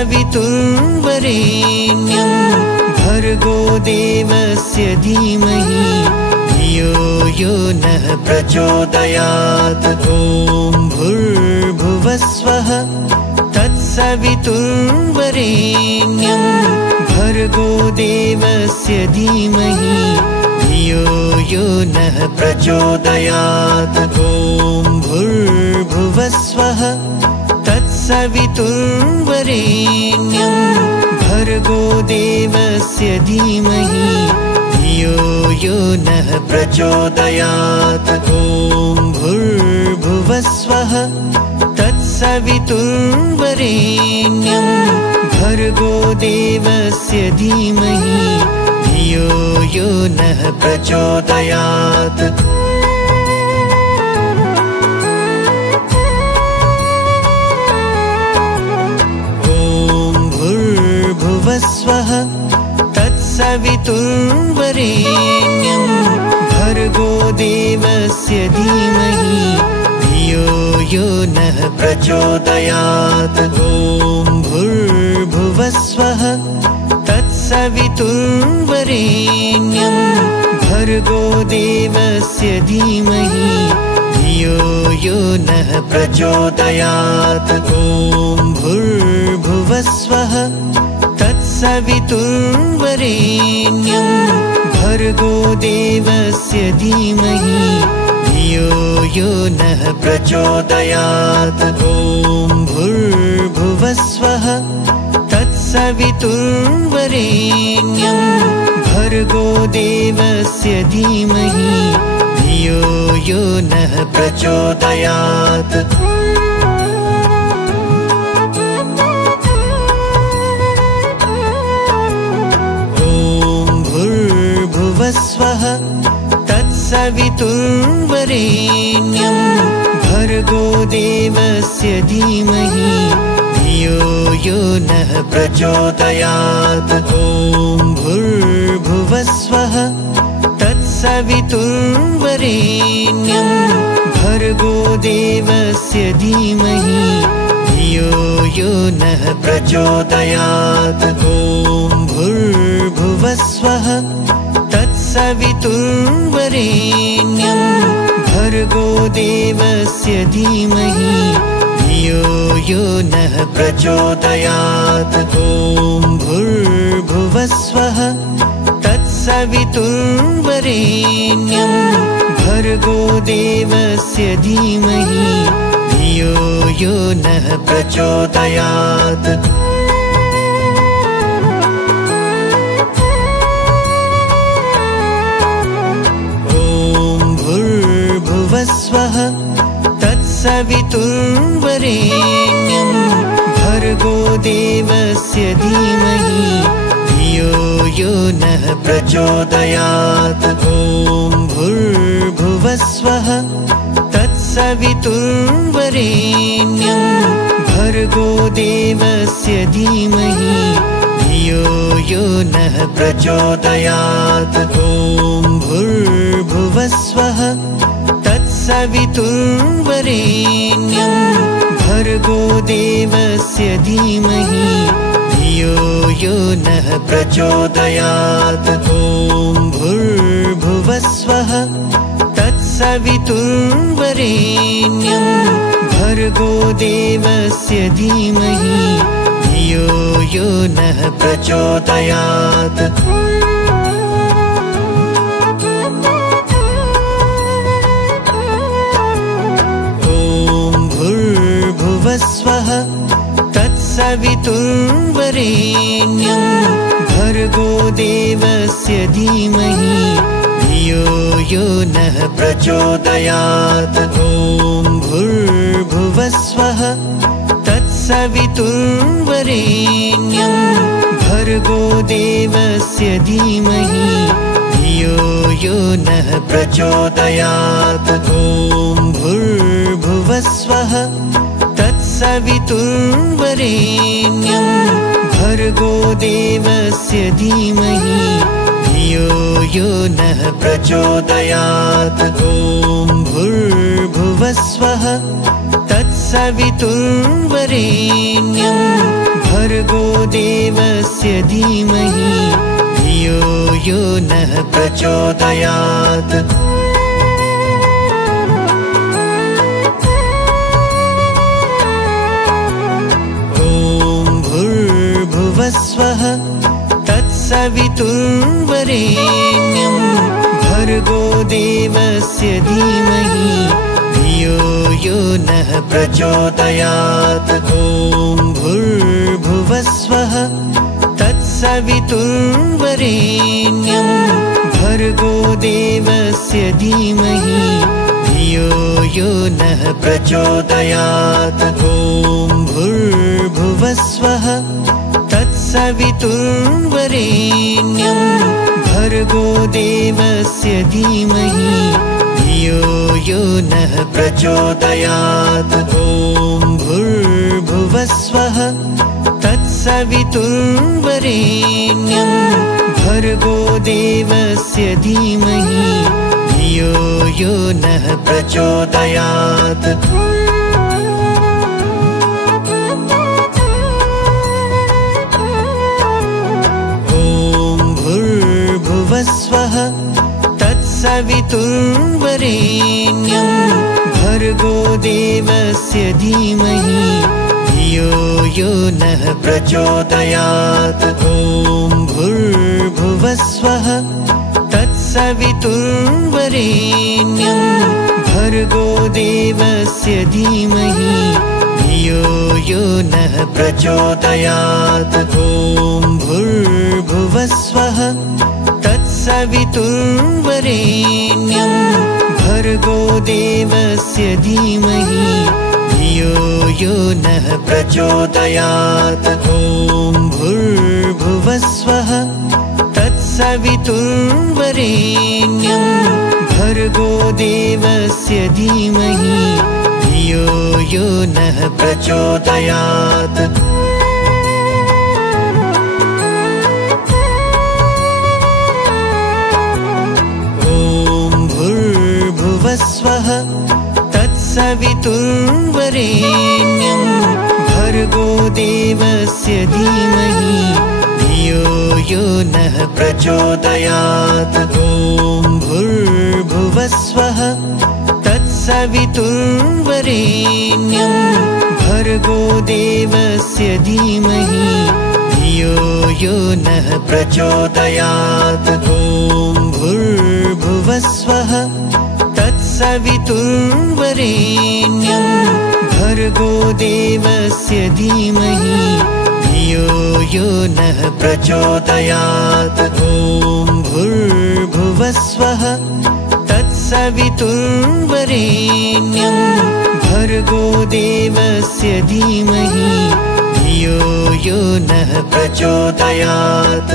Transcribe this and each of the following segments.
तत्सवितुर्वरेण्यं भर्गो देवस्य धीमहि धियो यो नः प्रचोदयात्। ॐ भूर्भुवस्वः तत्सवितुर्वरेण्यं भर्गो देवस्य धीमहि धियो यो नः प्रचोदयात्। ॐ भूर्भुवस्वः तत्सवितुर्वरेण्यं भर्गो देवस्य धीमहि धियो यो नः प्रचोदयात्। ॐ भूर्भुवस्वः तत्सवितुर्वरेण्यं भर्गो देवस्य धीमहि धियो यो नः प्रचोदयात्। भूर्भुवस्वः तत्सवितुर्वरेण्यं भर्गो देवस्य धीमहि धियो यो नः प्रचोदयात्। ॐ भूर्भुवस्वः तत्सवितुर्वरेण्यं भर्गो देवस्य धीमहि धियो यो नः प्रचोदयात्। ॐ भूर्भुवस्वः तत्सवितुर्वरेण्यं भर्गो देवस्य धीमहि धियो यो नः प्रचोदयात्। ॐ भूर्भुवस्वः तत्सवितुर्वरेण्यं भर्गो देवस्य धीमहि धियो यो नः प्रचोदयात्। भूर्भुवस्वः तत्सवितुर्वरेण्यं भर्गो देवस्य धीमहि धियो यो नः प्रचोदयात्। ॐ भूर्भुवस्वः तत्सवितुर्वरेण्यं भर्गो देवस्य धीमहि धियो यो नः प्रचोदयात्। ॐ भूर्भुवस्वः तत्सवितुर्वरेण्यं भर्गो देवस्य धीमहि धियो यो नः प्रचोदयात्। ॐ भूर्भुवस्वः तत्सवितुर्वरेण्यं भर्गो देवस्य धीमहि धियो यो नः प्रचोदयात्। भूर्भुवस्वः तत्सवितुर्वरेण्यं भर्गो देवस्य धीमहि धियो यो नः प्रचोदयात्। ॐ भूर्भुवस्वः तत्सवितुर्वरेण्यं भर्गो देवस्य धीमहि धियो यो नः प्रचोदयात्। ॐ भूर्भुवस्वः तत्सवितुर्वरेण्यं भर्गो देवस्य धीमहि धियो यो नः प्रचोदयात्। ॐ भूर्भुवस्वः तत्सवितुर्वरेण्यं भर्गो देवस्य धीमहि धियो यो नः प्रचोदयात्। भूर्भुवस्वः तत्सवितुर्वरेण्यं भर्गो देवस्य धीमहि धियो यो नः प्रचोदयात्। ॐ भूर्भुवस्वः तत्सवितुर्वरेण्यं भर्गो देवस्य धीमहि धियो यो नः प्रचोदयात्। ॐ भूर्भुवस्वः तत्सवितुर्वरेण्यं भर्गो देवस्य धीमहि धियो यो नः प्रचोदयात्। ॐ भूर्भुवस्वः तत्सवितुर्वरेण्यं भर्गो भर्गो देवस्य धीमहि धियो यो नः प्रचोदयात्। भुवस्वः तत्सवितुर्वरेण्यं भर्गो देवस्य धीमहि धियो यो नः प्रचोदयात्। ॐ भूर्भुवस्वः तत्सवितुर्वरेण्यं भर्गो देवस्य धीमहि धियो यो नः प्रचोदयात्। ॐ भूर्भुवस्वः तत्सवितुर्वरेण्यं भर्गो देवस्य धीमहि धियो यो नः प्रचोदयात्। ॐ भूर्भुवस्वः तत्सवितुर्वरेण्यं भर्गो देवस्य धीमहि धियो यो नः प्रचोदयात्। भुवस्वः तत्सवितुर्वरेण्यं भर्गो देवस्य धीमहि धियो यो नः प्रचोदयात्। ॐ भूर्भुवस्वः तत्सवितुर्वरेण्यं भर्गो देवस्य धीमहि धियो यो नः प्रचोदयात्। ॐ भूर्भुवस्वः तत्सवितुर्वरेण्यं भर्गो देवस्य धीमहि धियो यो नः प्रचोदयात्। ॐ भूर्भुवस्वः तत्सवितुर्वरेण्यं भर्गो देवस्य धीमहि धियो यो नः प्रचोदयात्। भुवस्वः तत्सवितुर्वरेण्यं भर्गो देवस्य धीमहि धियो यो नः प्रचोदयात्। ॐ भूर्भुवस्वः तत्सवितुर्वरेण्यं भर्गो देवस्य धीमहि धियो यो नः प्रचोदयात्। ॐ भूर्भुवस्वः तत्सवितुर्वरेण्यं भर्गो देवस्य धीमहि धियो यो नः प्रचोदयात्। ॐ भूर्भुवस्वः तत्सवितुर्वरेण्यं भर्गो देवस्य धीमहि धियो यो नः प्रचोदयात्।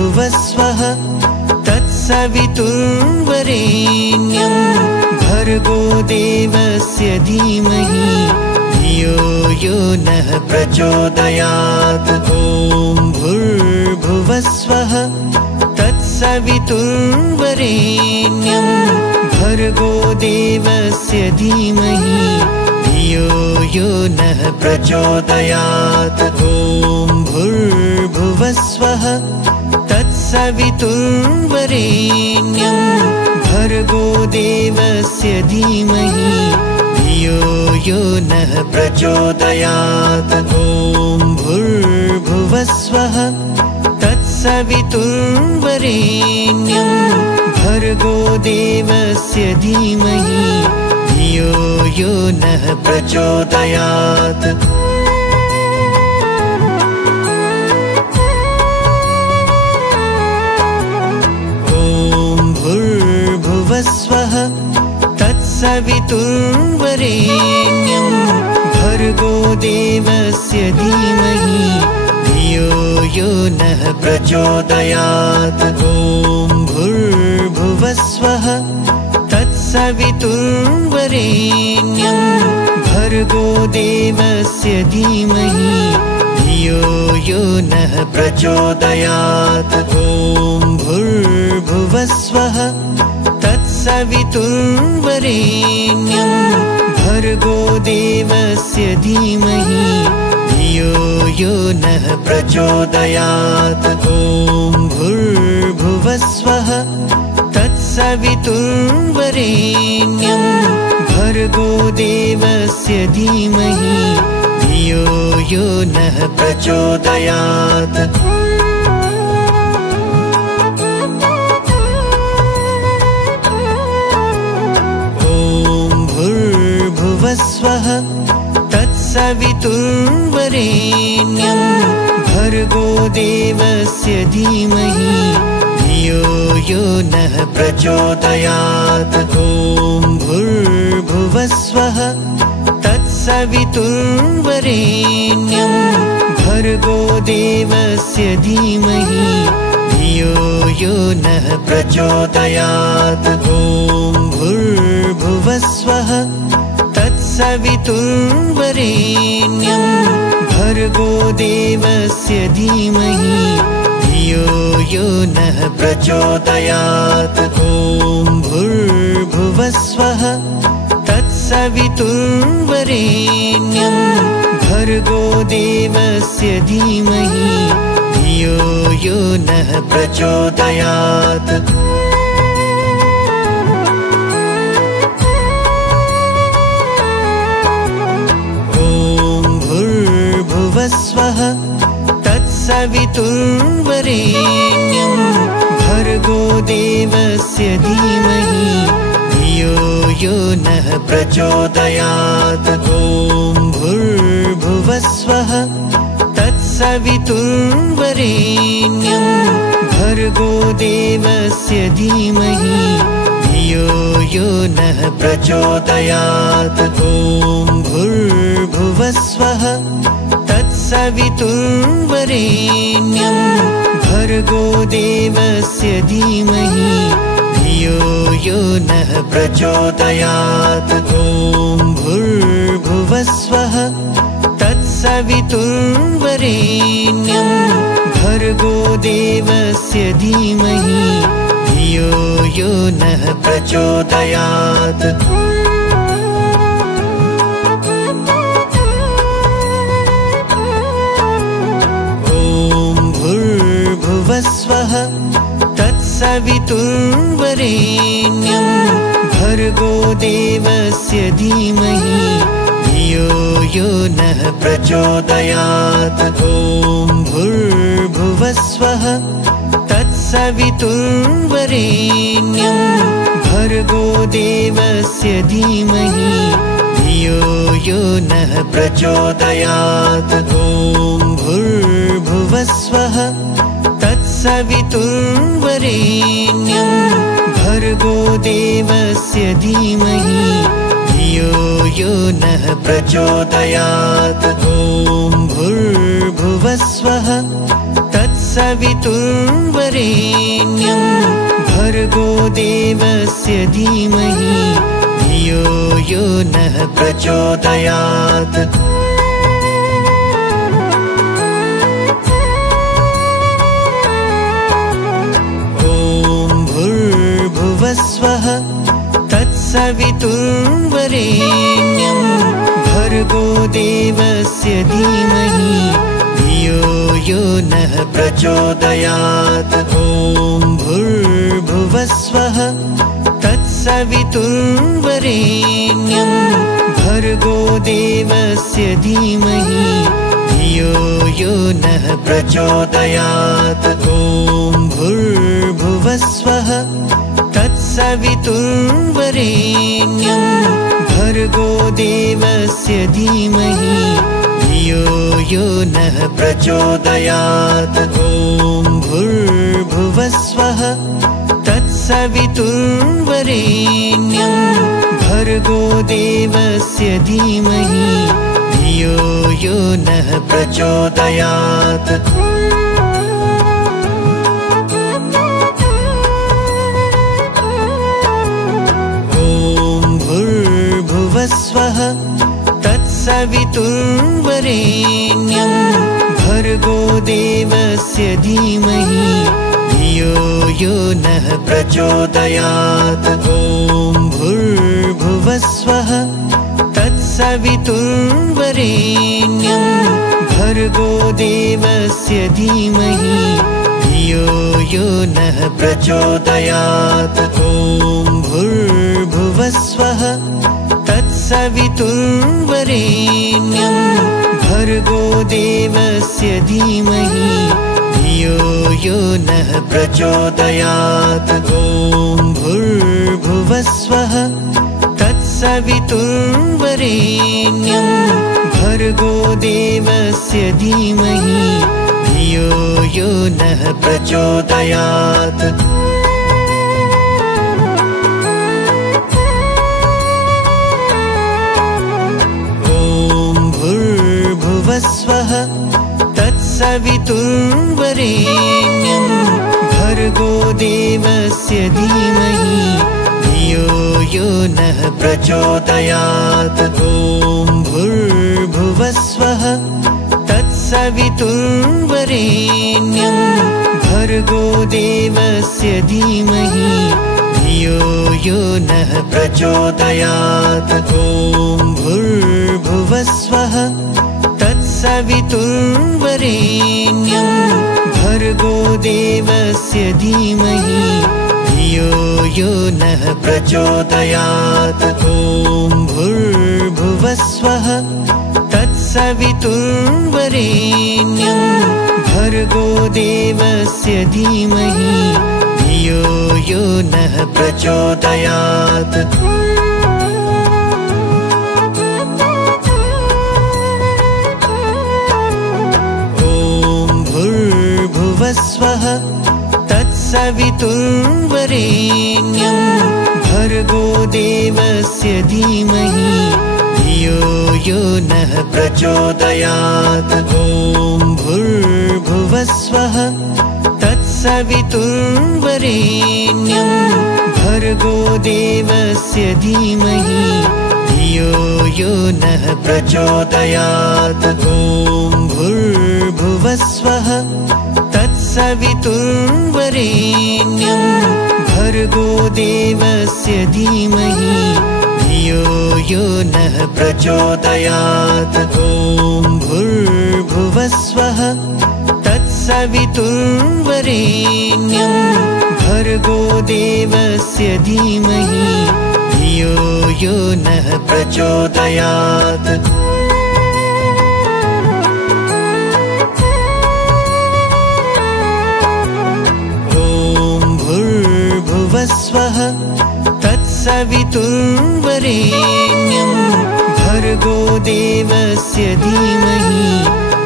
भुवस्वः तत्सवितुर्वरेण्यं भर्गो देवस्य धीमहि धियो यो नः प्रचोदयात्। ॐ भूर्भुवस्वः तत्सवितुर्वरेण्यं भर्गो देवस्य धीमहि धियो यो नः प्रचोदयात्। ॐ भूर्भुवस्वः तत्सवितुर्वरेण्यं भर्गो देवस्य धीमहि धियो यो नः प्रचोदयात्। ॐ भूर्भुवस्वः तत्सवितुर्वरेण्यं भर्गो देवस्य धीमहि धियो यो नः प्रचोदयात्। भुवस्वः तत्सवितुर्वरेण्यं भर्गो देवस्य धीमहि धियो यो नः प्रचोदयात्। ॐ भूर्भुवस्वः तत्सवितुर्वरेण्यं भर्गो देवस्य धीमहि धियो यो नः प्रचोदयात्। ॐ भूर्भुवस्वः तत्सवितुर्वरेण्यं तत्सवितुर्वरेण्यं भर्गो देवस्य धीमहि धियो यो नः प्रचोदयात्। ॐ भूर्भुवस्वः तत्सवितुर्वरेण्यं भर्गो देवस्य धीमहि धियो यो नः प्रचोदयात्। भूर्भुवस्वः तत्सवितुर्वरेण्यं भर्गो देवस्य धीमहि धियो यो नः प्रचोदयात्। ॐ भूर्भुवस्वः तत्सवितुर्वरेण्यं भर्गो देवस्य धीमहि धियो यो नः प्रचोदयात्। ॐ भूर्भुवस्वः तत्सवितुर्वरेण्यं भर्गो देवस्य धीमहि धियो यो नः प्रचोदयात्। ॐ भूर्भुवस्वः तत्सवितुर्वरेण्यं भर्गो देवस्य धीमहि धियो यो नः प्रचोदयात्। भूर्भुवस्वः तत्सवितुर्वरेण्यं भर्गो देवस्य धीमहि धियो यो नः प्रचोदयात्। ॐ भूर्भुवस्वः तत्सवितुर्वरेण्यं भर्गो देवस्य धीमहि धियो यो नः प्रचोदयात्। ॐ भूर्भुवस्वः तत्सवितुर्वरेण्यं भर्गो देवस्य धीमहि धियो यो नः प्रचोदयात्। ॐ भूर्भुवस्वः तत्सवितुर्वरेण्यं भर्गो देवस्य धीमहि धियो यो नः प्रचोदयात्। भूर्भुवस्वः तत्सवितुर्वरेण्यं भर्गो देवस्य धीमहि धियो यो नः प्रचोदयात्। ॐ भूर्भुवस्वः तत्सवितुर्वरेण्यं भर्गो देवस्य धीमहि धियो यो नः प्रचोदयात्। ॐ भूर्भुवस्वः तत्सवितुर्वरेण्यं भर्गो देवस्य धीमहि धियो यो नः प्रचोदयात्। ॐ भूर्भुवस्वः तत्सवितुर्वरेण्यं भर्गो देवस्य धीमहि धियो यो नः प्रचोदयात्। भूर्भुवस्वः तत्सवितुर्वरेण्यं भर्गो देवस्य धीमहि धियो यो नः प्रचोदयात्। ॐ भूर्भुवस्वः तत्सवितुर्वरेण्यं भर्गो देवस्य धीमहि धियो यो नः प्रचोदयात्। ॐ भूर्भुवस्वः तत्सवितुर्वरेण्यं भर्गो देवस्य धीमहि धियो यो नः प्रचोदयात्। ॐ भूर्भुवस्वः तत्सवितुर्वरेण्यं भर्गो देवस्य धीमहि धियो यो नः प्रचोदयात्। भूर्भुवस्वः तत्सवितुर्वरेण्यं भर्गो देवस्य धीमहि धियो यो नः प्रचोदयात्। ॐ भूर्भुवस्वः तत्सवितुर्वरेण्यं भर्गो देवस्य धीमहि धियो यो नः प्रचोदयात्। ॐ भूर्भुवस्वः तत्सवितुर्वरेण्यं भर्गो देवस्य धीमहि धियो यो नः प्रचोदयात्। ॐ भूर्भुवस्वः तत्सवितुर्वरेण्यं भर्गो देवस्य धीमहि धियो यो नः प्रचोदयात्। ॐ भूर्भुवस्वः तत्सवितुर्वरेण्यं भर्गो देवस्य धीमहि धियो यो नः प्रचोदयात्। ॐ भूर्भुवस्वः तत्सवितुर्वरेण्यं भर्गो देवस्य धीमहि धियो यो नः प्रचोदयात्। ॐ भूर्भुवस्वः तत्सवितुर्वरेण्यं भर्गो देवस्य धीमहि धियो यो नः प्रचोदयात्। ॐ भूर्भुवस्वः तत्सवितुर्वरेण्यं भर्गो देवस्य धीमहि धियो यो नः प्रचोदयात्। भूर्भुवस्वः तत्सवितुर्वरेण्यं भर्गो देवस्य धीमहि धियो यो नः प्रचोदयात्। ॐ भूर्भुवस्वः तत्सवितुर्वरेण्यं भर्गो देवस्य धीमहि धियो यो नः प्रचोदयात्। ॐ भूर्भुवस्वः तत्सवितुर्वरेण्यं भर्गो देवस्य धीमहि धियो यो नः प्रचोदयात्। ॐ भूर्भुवस्वः तत्सवितुर्वरेण्यं भर्गो देवस्य धीमहि धियो यो नः प्रचोदयात्। भूर्भुवस्वः तत्सवितुर्वरेण्यं भर्गो देवस्य धीमहि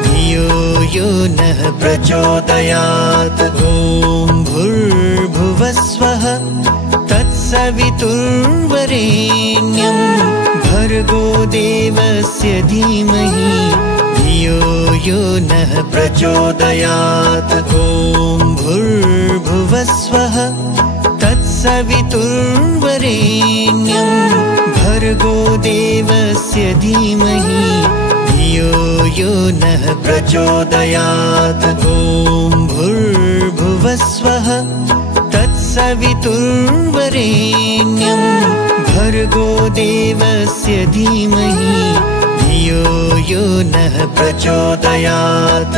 धियो यो नः प्रचोदयात्। ॐ भूर्भुवस्वः तत्सवितुर्वरेण्यं भर्गो देवस्य धीमहि धियो यो नः प्रचोदयात्। ॐ भूर्भुवस्वः तत्सवितुर्वरेण्यं भर्गो देवस्य धीमहि धियो यो नः प्रचोदयात्। ॐ भूर्भुवस्वः तत्सवितुर्वरेण्यं भर्गो देवस्य धीमहि धियो यो नः प्रचोदयात्।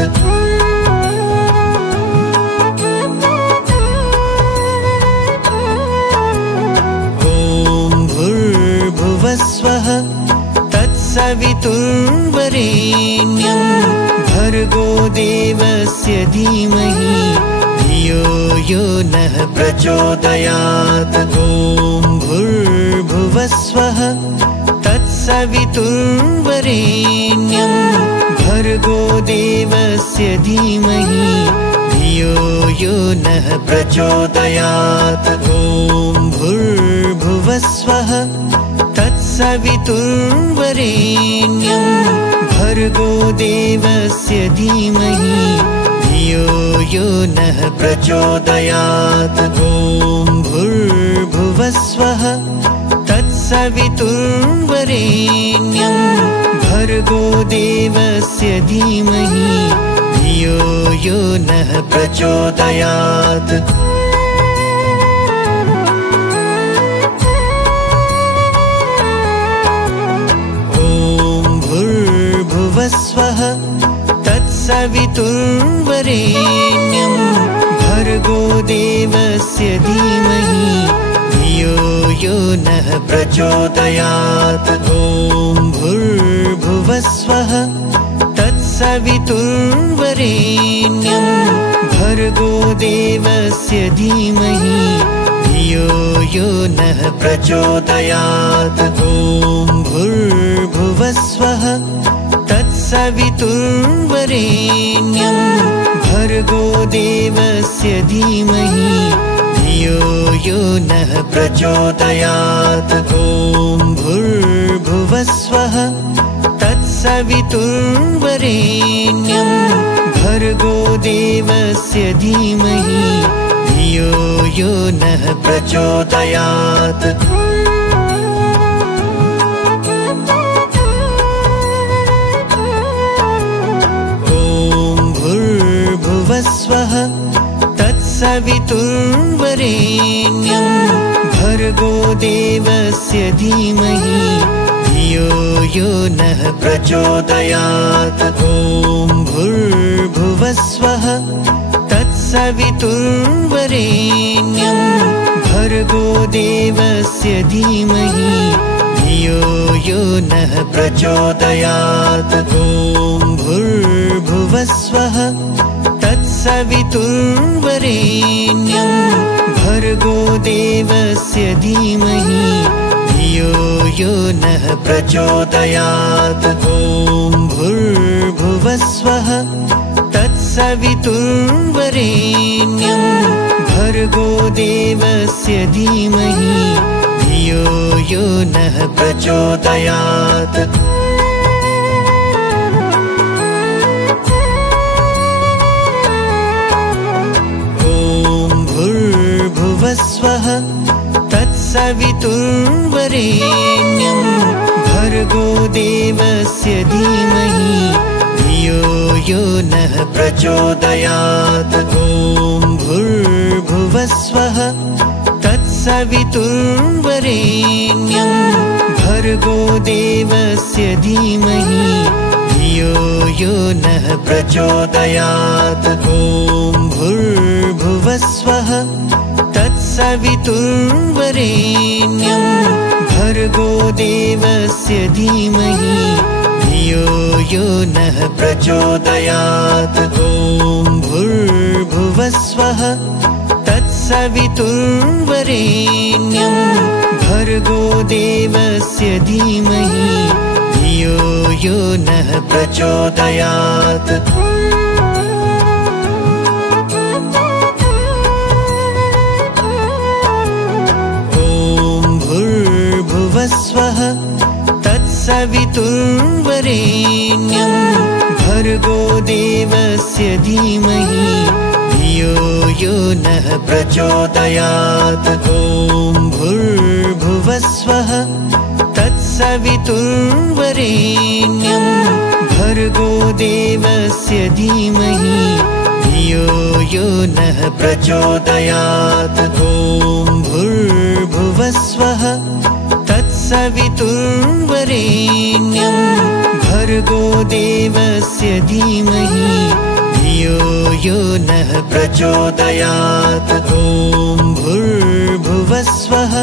भूर्भुवस्वः तत्सवितुर्वरेण्यं भर्गो देवस्य धीमहि धियो यो नः प्रचोदयात्। ॐ भूर्भुवस्वः तत्सवितुर्वरेण्यं भर्गो देवस्य धीमहि धियो यो नः प्रचोदयात्। ॐ भूर्भुवस्वः तत्सवितुर्वरेण्यं भर्गो देवस्य धीमहि धियो यो नः प्रचोदयात्। ॐ भूर्भुवस्वः तत्सवितुर्वरेण्यं भर्गो देवस्य धीमहि धियो यो नः प्रचोदयात्। भूर्भुवस्वः तत्सवितुर्वरेण्यं भर्गो देवस्य धीमहि धियो यो नः प्रचोदयात्। ॐ भूर्भुवस्वः तत्सवितुर्वरेण्यं भर्गो देवस्य धीमहि धियो यो नः प्रचोदयात्। ॐ भूर्भुवस्वः तत्सवितुर्वरेण्यं भर्गो देवस्य धीमहि धियो यो नः प्रचोदयात्। ॐ भूर्भुवस्वः तत्सवितुर्वरेण्यं भर्गो देवस्य धीमहि धियो यो नः प्रचोदयात्। भूर्भुवस्वः तत्सवितुर्वरेण्यं भर्गो देवस्य धीमहि धियो यो नः प्रचोदयात्। ॐ भूर्भुवस्वः तत्सवितुर्वरेण्यं भर्गो देवस्य धीमहि धियो यो नः प्रचोदयात्। ॐ भूर्भुवस्वः तत्सवितुर्वरेण्यं भर्गो देवस्य धीमहि धियो यो नः प्रचोदयात्। ॐ भूर्भुवस्वः तत्सवितुर्वरेण्यं भर्गो देवस्य धीमहि धियो यो नः प्रचोदयात्। भूर्भुवस्वः तत्सवितुर्वरेण्यं भर्गो देवस्य धीमहि धियो यो नः प्रचोदयात्। ॐ भूर्भुवस्वः तत्सवितुर्वरेण्यं भर्गो देवस्य धीमहि धियो यो नः प्रचोदयात्। ॐ भूर्भुवस्वः तत्सवितुर्वरेण्यं भर्गो देवस्य धीमहि धियो यो नः प्रचोदयात्। ॐ भूर्भुवस्वः तत्सवितुर्वरेण्यं भर्गो देवस्य धीमहि धियो यो नः प्रचोदयात्। भूर्भुवस्वः तत्सवितुर्वरेण्यं भर्गो देवस्य धीमहि धियो यो नः प्रचोदयात्। ॐ भूर्भुवस्वः तत्सवितुर्वरेण्यं भर्गो देवस्य धीमहि धियो यो नः प्रचोदयात्। ॐ भूर्भुवस्वः तत्सवितुर्वरेण्यं भर्गो देवस्य धीमहि धियो यो नः प्रचोदयात्। ॐ भूर्भुवस्वः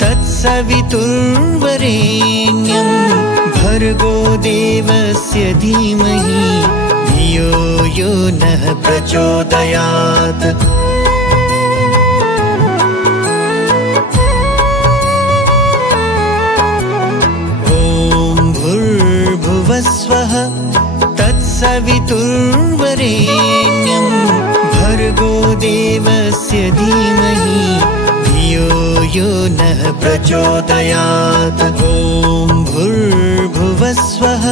तत्सवितुर्वरेण्यं भर्गो देवस्य धीमहि धियो यो नः प्रचोदयात्। भूर्भुवस्वः तत्सवितुर्वरेण्यं भर्गो देवस्य धीमहि धियो यो नः प्रचोदयात्। ॐ भूर्भुवस्वः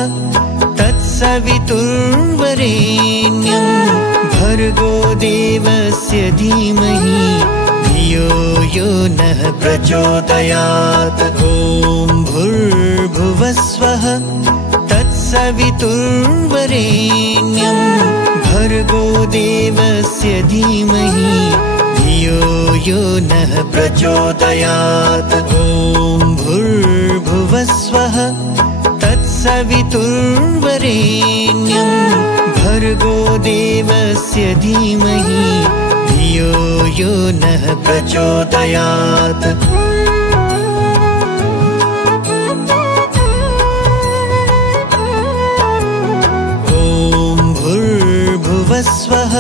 तत्सवितुर्वरेण्यं भर्गो देवस्य धीमहि धियो यो नः प्रचोदयात्। ॐ भूर्भुवस्वः तत्सवितुर्वरेण्यं भर्गो देवस्य धीमहि धियो यो नः प्रचोदयात्। ॐ भूर्भुवस्वः तत्सवितुर्वरेण्यं तत्सवितुर्वरेण्यं भर्गो देवस्य धीमहि धियो यो नः प्रचोदयात्। भुवस्वः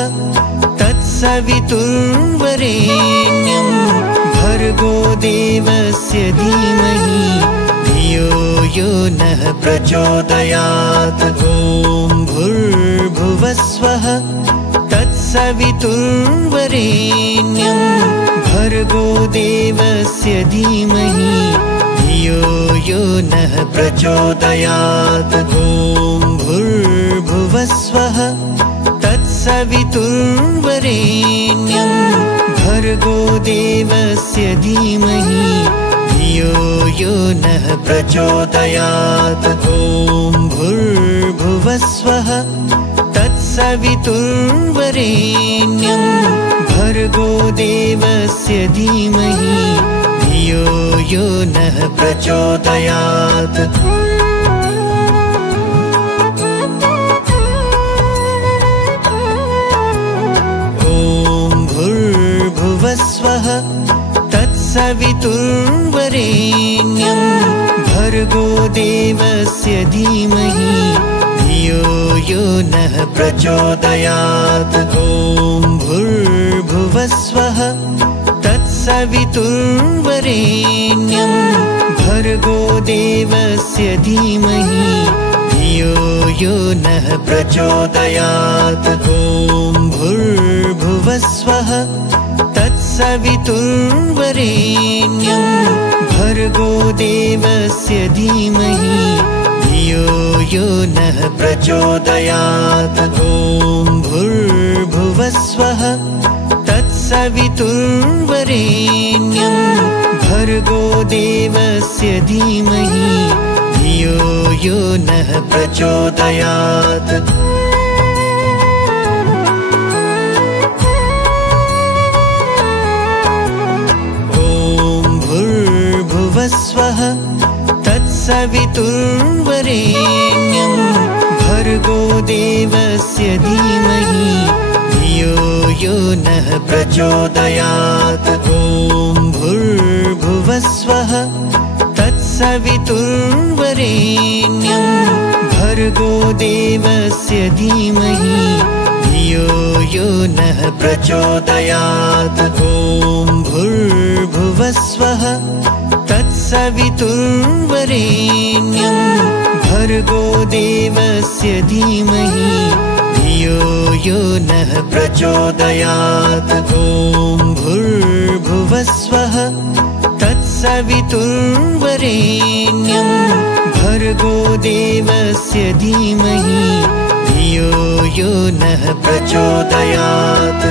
तत्सवितुर्वरेण्यं भर्गो देवस्य धीमहि धियो यो नः प्रचोदयात्। ॐ भूर्भुवस्वः तत्सवितुर्वरेण्यं भर्गो देवस्य धीमहि धियो यो नः प्रचोदयात्। ॐ भूर्भुवस्वः तत्सवितुर्वरेण्यं भर्गो देवस्य धीमहि धियो यो नः प्रचोदयात्। ॐ भूर्भुवस्वः तत्सवितुर्वरेण्यं भर्गो देवस्य धीमहि धियो यो नः प्रचोदयात्। भुवस्वः तत्सवितुर्वरेण्यं भर्गो देवस्य धीमहि धियो यो नः प्रचोदयात्। ॐ भूर्भुवस्वः तत्सवितुर्वरेण्यं भर्गो देवस्य धीमहि धियो यो नः प्रचोदयात्। ॐ भूर्भुवस्वः तत्सवितुर्वरेण्यं भर्गो देवस्य धीमहि धियो यो नः प्रचोदयात्। ॐ भूर्भुवस्वः तत्सवितुर्वरेण्यं भर्गो देवस्य धीमहि धियो यो नः प्रचोदयात्। भुवस्वः तत्सवितुर्वरेण्यं भर्गो देवस्य धीमहि धियो यो नः प्रचोदयात्। ॐ भूर्भुवस्वः तत्सवितुर्वरेण्यं भर्गो देवस्य धीमहि धियो यो नः प्रचोदयात्। ॐ भूर्भुवस्वः तत्सवितुर्वरेण्यं भर्गो देवस्य धीमहि धियो यो नः प्रचोदयात्। ॐ भूर्भुवस्वः तत्सवितुर्वरेण्यं भर्गो देवस्य धीमहि धियो यो नः प्रचोदयात्।